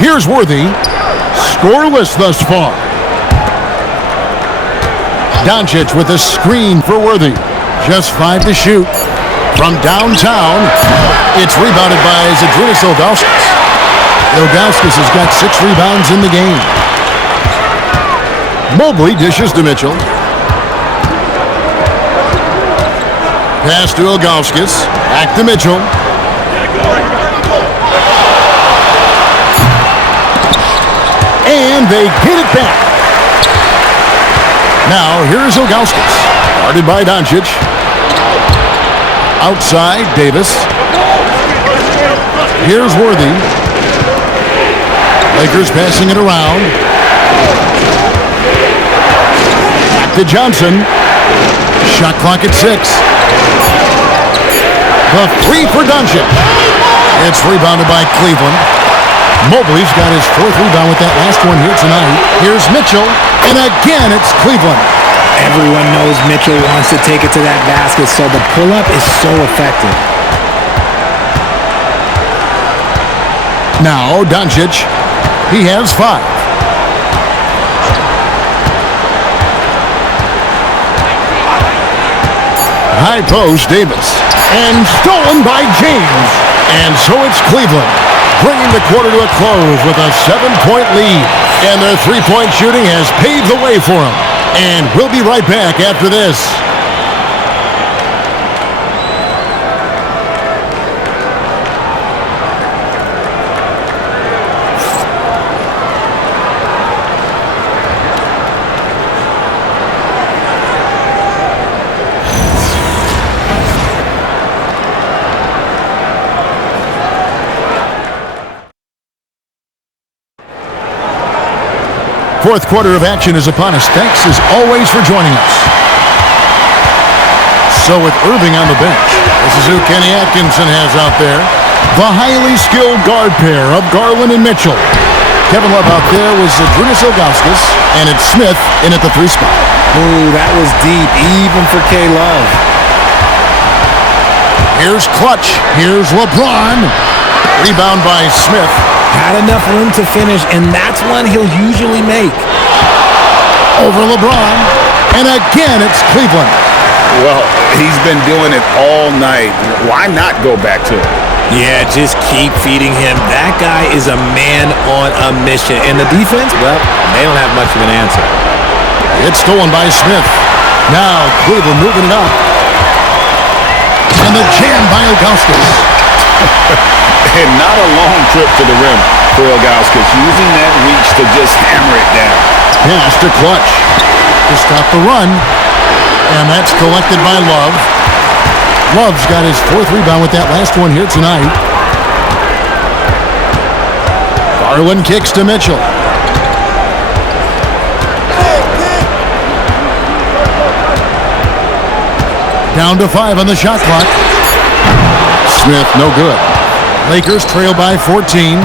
Here's Worthy. Scoreless thus far. Doncic with a screen for Worthy. Just 5 to shoot. From downtown, it's rebounded by Zydrunas Ilgauskas. Ilgauskas has got 6 rebounds in the game. Mobley dishes to Mitchell. Pass to Ilgauskas. Back to Mitchell. And they get it back. Now, here's Ilgauskas. Guarded by Doncic. Outside, Davis. Here's Worthy. Lakers passing it around. Back to Johnson. Shot clock at 6. The 3 for Doncic. It's rebounded by Cleveland. Mobley's got his 4th rebound with that last one here tonight. Here's Mitchell, and again it's Cleveland. Everyone knows Mitchell wants to take it to that basket, so the pull-up is so effective. Now, Doncic, he has 5. High post, Davis. And stolen by James. And so it's Cleveland, bringing the quarter to a close with a 7-point lead. And their three-point shooting has paved the way for them. And we'll be right back after this. Fourth quarter of action is upon us. Thanks as always for joining us. So with Irving on the bench, this is who Kenny Atkinson has out there. The highly skilled guard pair of Garland and Mitchell. Kevin Love out there was Zydrunas Ilgauskas, and it's Smith in at the 3 spot. Ooh, that was deep, even for K-Love. Here's Clutch. Here's LeBron. Rebound by Smith. Had enough room to finish, and that's one he'll usually make. Over LeBron. And again, it's Cleveland. Well, he's been doing it all night. Why not go back to it? Yeah, just keep feeding him. That guy is a man on a mission. And the defense, well, they don't have much of an answer. It's stolen by Smith. Now Cleveland moving it up. And the jam by Ilgauskas. And not a long trip to the rim for Ilgauskas, using that reach to just hammer it down. Pass to Clutch to stop the run. And that's collected by Love. Love's got his 4th rebound with that last one here tonight. Garland kicks to Mitchell. Down to 5 on the shot clock. Smith, no good. Lakers trail by 14.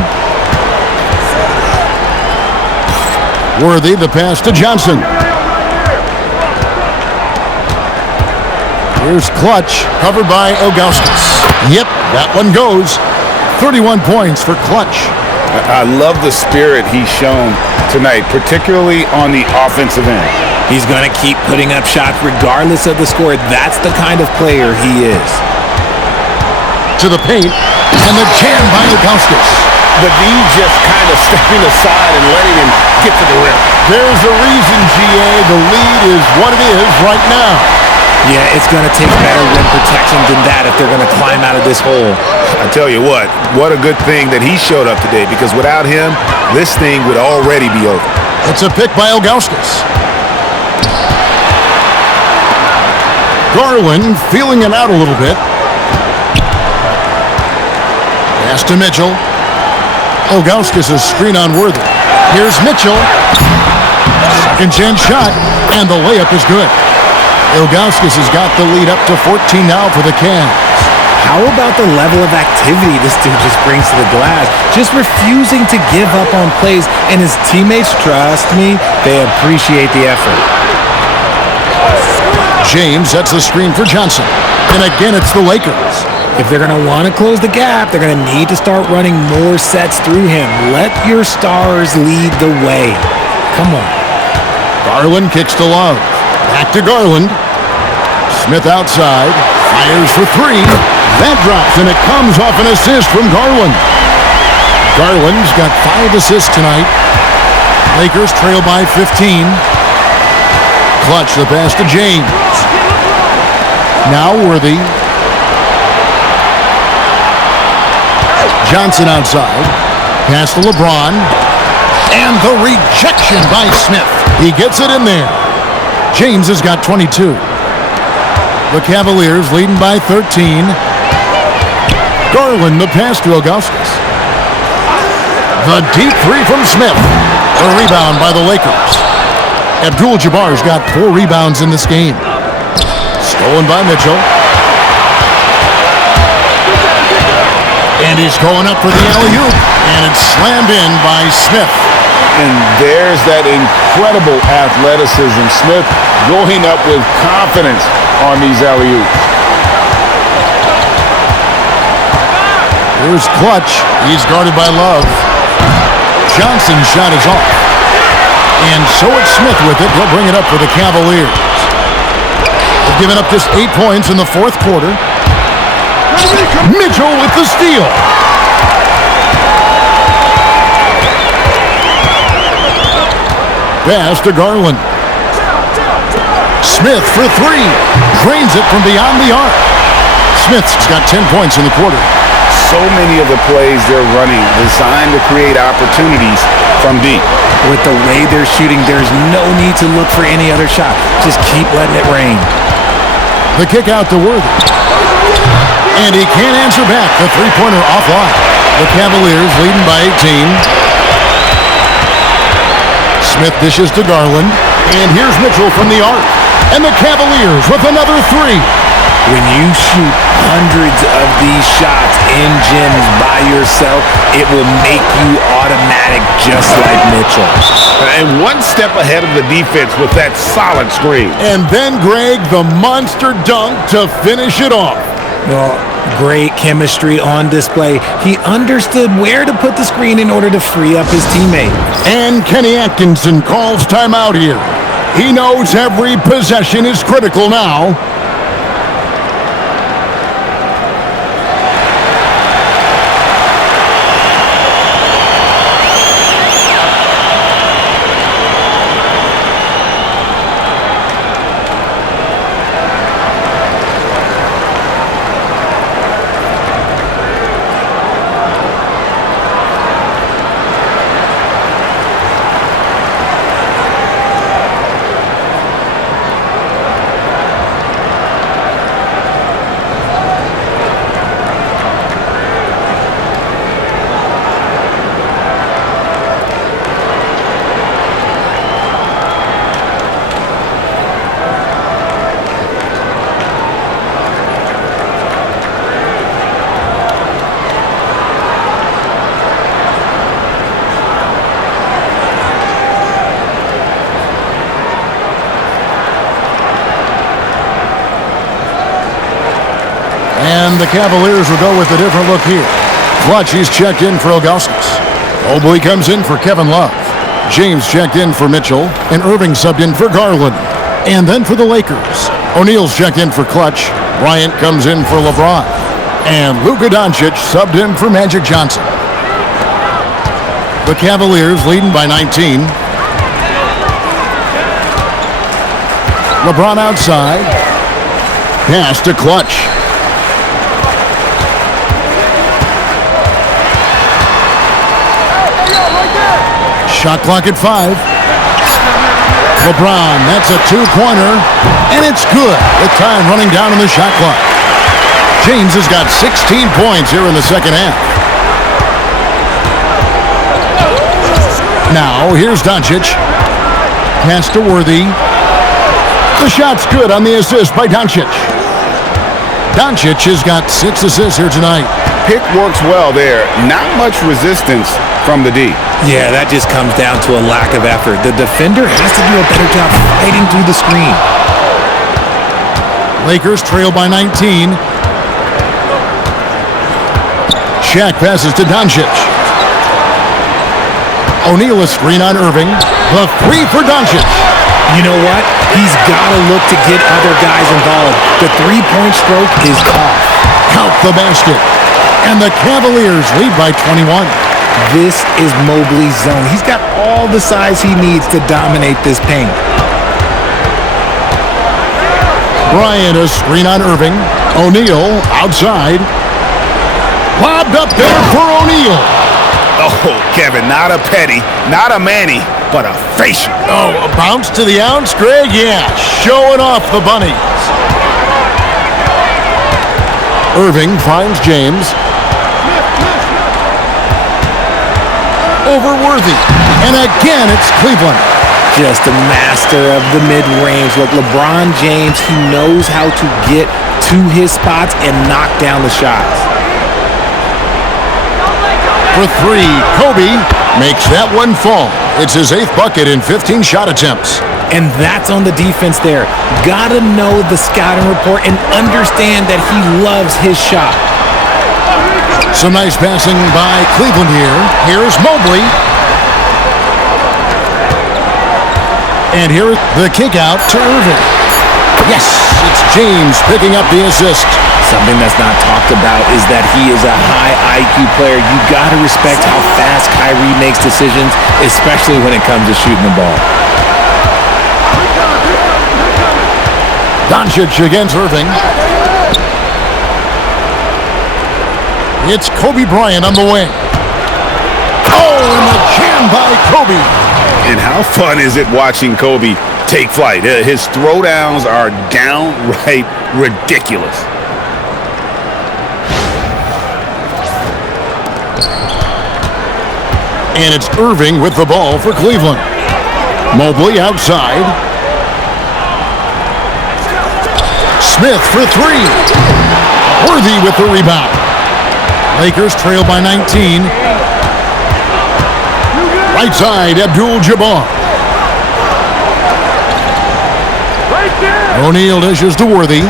Worthy, the pass to Johnson. Here's Clutch, covered by Ilgauskas. Yep, that one goes. 31 points for Clutch. I love the spirit he's shown tonight, particularly on the offensive end. He's going to keep putting up shots regardless of the score. That's the kind of player he is. To the paint, and the jam by Ilgauskas. The D just kind of stepping aside and letting him get to the rim. There's a reason, GA. The lead is what it is right now. Yeah, it's going to take better rim protection than that if they're going to climb out of this hole. I tell you what a good thing that he showed up today, because without him, this thing would already be over. It's a pick by Ilgauskas. Garland feeling it out a little bit. Pass to Mitchell. Ilgauskas is screen on Worthy. Here's Mitchell. Second chance shot, and the layup is good. Ilgauskas has got the lead up to 14 now for the Cavs. How about the level of activity this dude just brings to the glass? Just refusing to give up on plays, and his teammates, trust me, they appreciate the effort. James sets the screen for Johnson. And again, it's the Lakers. If they're going to want to close the gap, they're going to need to start running more sets through him. Let your stars lead the way. Come on. Garland kicks to Love. Back to Garland. Smith outside. Fires for 3. That drops, and it comes off an assist from Garland. Garland's got 5 assists tonight. Lakers trail by 15. Clutch the pass to James. Now Worthy. Johnson outside. Pass to LeBron. And the rejection by Smith. He gets it in there. James has got 22. The Cavaliers leading by 13. Garland the pass to Ilgauskas. The deep 3 from Smith. The rebound by the Lakers. Abdul-Jabbar's got 4 rebounds in this game. Stolen by Mitchell. And he's going up for the alley-oop. And it's slammed in by Smith. And there's that incredible athleticism. Smith going up with confidence on these alley-oops. Here's Clutch. He's guarded by Love. Johnson's shot is off. And so it's Smith with it. He'll bring it up for the Cavaliers. They've given up just 8 points in the 4th quarter. Mitchell with the steal. Pass to Garland. Smith for 3. Drains it from beyond the arc. Smith's got 10 points in the quarter. So many of the plays they're running designed to create opportunities from deep. With the way they're shooting, there's no need to look for any other shot. Just keep letting it rain. The kick out to Worthy. And he can't answer back. The three-pointer offline. The Cavaliers leading by 18. Smith dishes to Garland. And here's Mitchell from the arc. And the Cavaliers with another 3. When you shoot hundreds of these shots in gyms by yourself, it will make you automatic just like Mitchell. And one step ahead of the defense with that solid screen. And then, Greg, the monster dunk to finish it off. Well, great chemistry on display. He understood where to put the screen in order to free up his teammate. And Kenny Atkinson calls timeout here. He knows every possession is critical now. And the Cavaliers will go with a different look here. Clutch, he's checked in for Augustus. Mobley comes in for Kevin Love. James checked in for Mitchell. And Irving subbed in for Garland. And then for the Lakers, O'Neal's checked in for Clutch. Bryant comes in for LeBron. And Luka Doncic subbed in for Magic Johnson. The Cavaliers leading by 19. LeBron outside. Pass to Clutch. Shot clock at 5. LeBron, that's a two-pointer, and it's good with time running down on the shot clock. James has got 16 points here in the second half. Now, here's Doncic. Pass to Worthy. The shot's good on the assist by Doncic. Doncic has got 6 assists here tonight. Pick works well there. Not much resistance from the D. Yeah, that just comes down to a lack of effort. The defender has to do a better job fighting through the screen. Lakers trail by 19. Shaq passes to Doncic. O'Neal a screen on Irving. The three for Doncic. You know what? He's got to look to get other guys involved. The three-point stroke is off. Count the basket. And the Cavaliers lead by 21. This is Mobley's zone. He's got all the size he needs to dominate this paint. Bryant a screen on Irving. O'Neal outside. Lobbed up there for O'Neal. Oh, Kevin, not a petty, not a Manny, but a facial. Oh, a bounce to the ounce, Greg? Yeah, showing off the bunnies. Irving finds James. Over Worthy. And again, it's Cleveland. Just a master of the mid-range. Look, LeBron James, he knows how to get to his spots and knock down the shots. For 3, Kobe makes that one fall. It's his 8th bucket in 15 shot attempts. And that's on the defense there. Gotta know the scouting report and understand that he loves his shot. Some nice passing by Cleveland here. Here's Mobley. And here is the kick out to Irving. Yes, it's James picking up the assist. Something that's not talked about is that he is a high IQ player. You got to respect how fast Kyrie makes decisions, especially when it comes to shooting the ball. Doncic against Irving. It's Kobe Bryant on the wing. Oh, and the jam by Kobe. And how fun is it watching Kobe take flight? His throwdowns are downright ridiculous. And it's Irving with the ball for Cleveland. Mobley outside. Smith for 3. Worthy with the rebound. Lakers trail by 19. Right side, Abdul-Jabbar. O'Neal dishes to Worthy.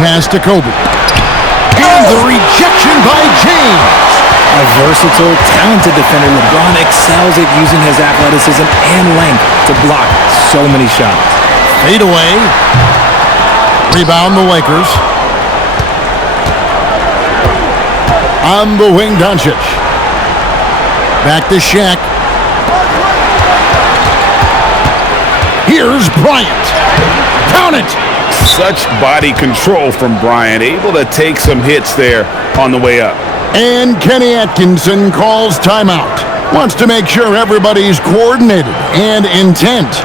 Pass to Kobe. And the rejection by James. A versatile, talented defender, LeBron excels at using his athleticism and length to block so many shots. Fade away. Rebound the Lakers. On the wing, Doncic. Back to Shaq. Here's Bryant. Count it. Such body control from Bryant, able to take some hits there on the way up. And Kenny Atkinson calls timeout. Wants to make sure everybody's coordinated and intent.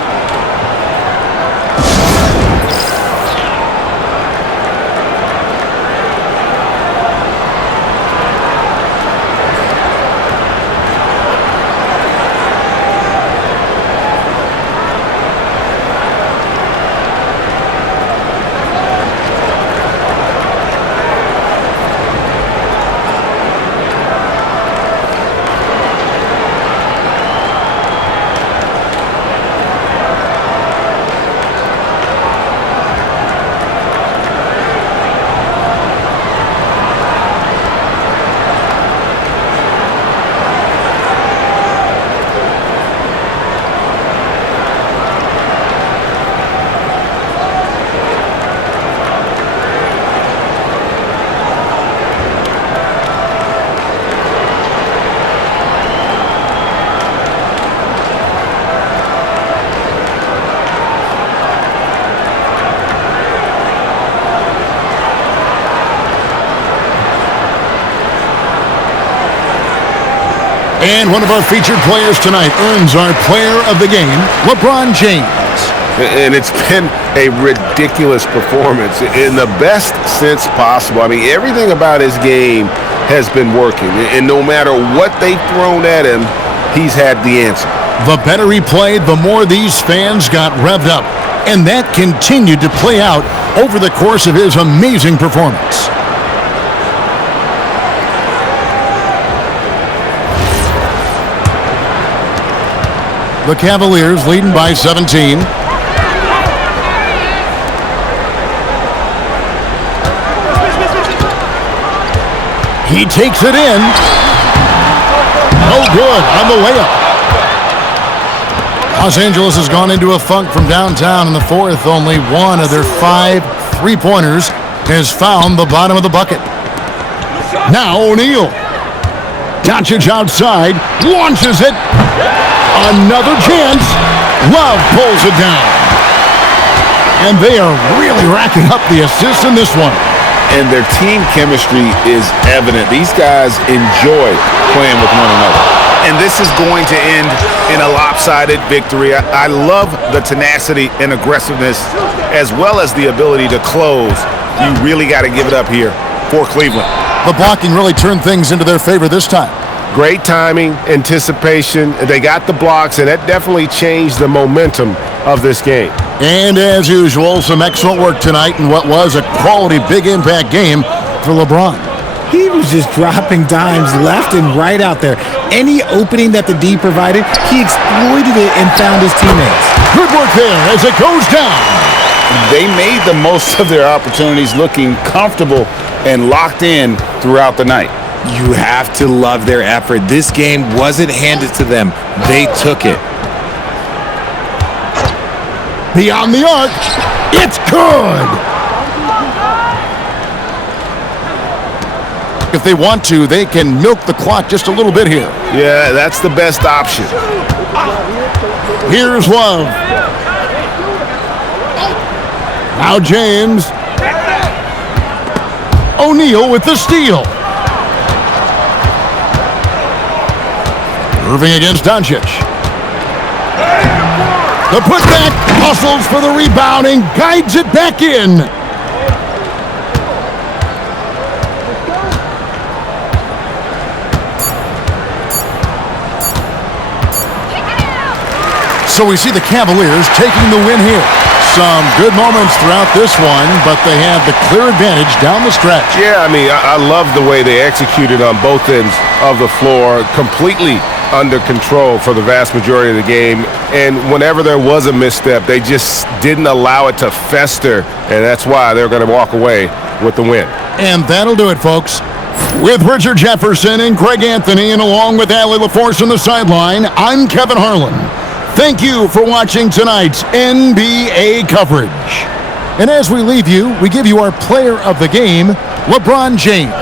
And one of our featured players tonight earns our player of the game, LeBron James. And it's been a ridiculous performance in the best sense possible. I mean, everything about his game has been working. And no matter what they've thrown at him, he's had the answer. The better he played, the more these fans got revved up. And that continued to play out over the course of his amazing performance. The Cavaliers leading by 17. He takes it in. No good on the layup. Los Angeles has gone into a funk from downtown in the fourth. Only one of their 5 3-pointers has found the bottom of the bucket. Now O'Neal. Doncic outside. Launches it. Another chance. Love pulls it down. And they are really racking up the assists in this one. And their team chemistry is evident. These guys enjoy playing with one another. And this is going to end in a lopsided victory. I love the tenacity and aggressiveness as well as the ability to close. You really got to give it up here for Cleveland. The blocking really turned things into their favor this time. Great timing, anticipation. They got the blocks, and that definitely changed the momentum of this game. And as usual, some excellent work tonight in what was a quality big impact game for LeBron. He was just dropping dimes left and right out there. Any opening that the D provided, he exploited it and found his teammates. Good work there as it goes down. They made the most of their opportunities, looking comfortable and locked in throughout the night. You have to love their effort. This game wasn't handed to them. They took it. Beyond the arc. It's good. If they want to, they can milk the clock just a little bit here. Yeah, that's the best option. Here's Love. Now James. O'Neal with the steal. Irving against Doncic. The putback, hustles for the rebound and guides it back in. So we see the Cavaliers taking the win here. Some good moments throughout this one, but they have the clear advantage down the stretch. Yeah, I mean, I love the way they executed on both ends of the floor, completely under control for the vast majority of the game. And whenever there was a misstep, they just didn't allow it to fester, and that's why they're going to walk away with the win. And that'll do it, folks. With Richard Jefferson and Greg Anthony, and along with Allie LaForce on the sideline, I'm Kevin Harlan. Thank you for watching tonight's NBA coverage. And as we leave you, we give you our player of the game, LeBron James.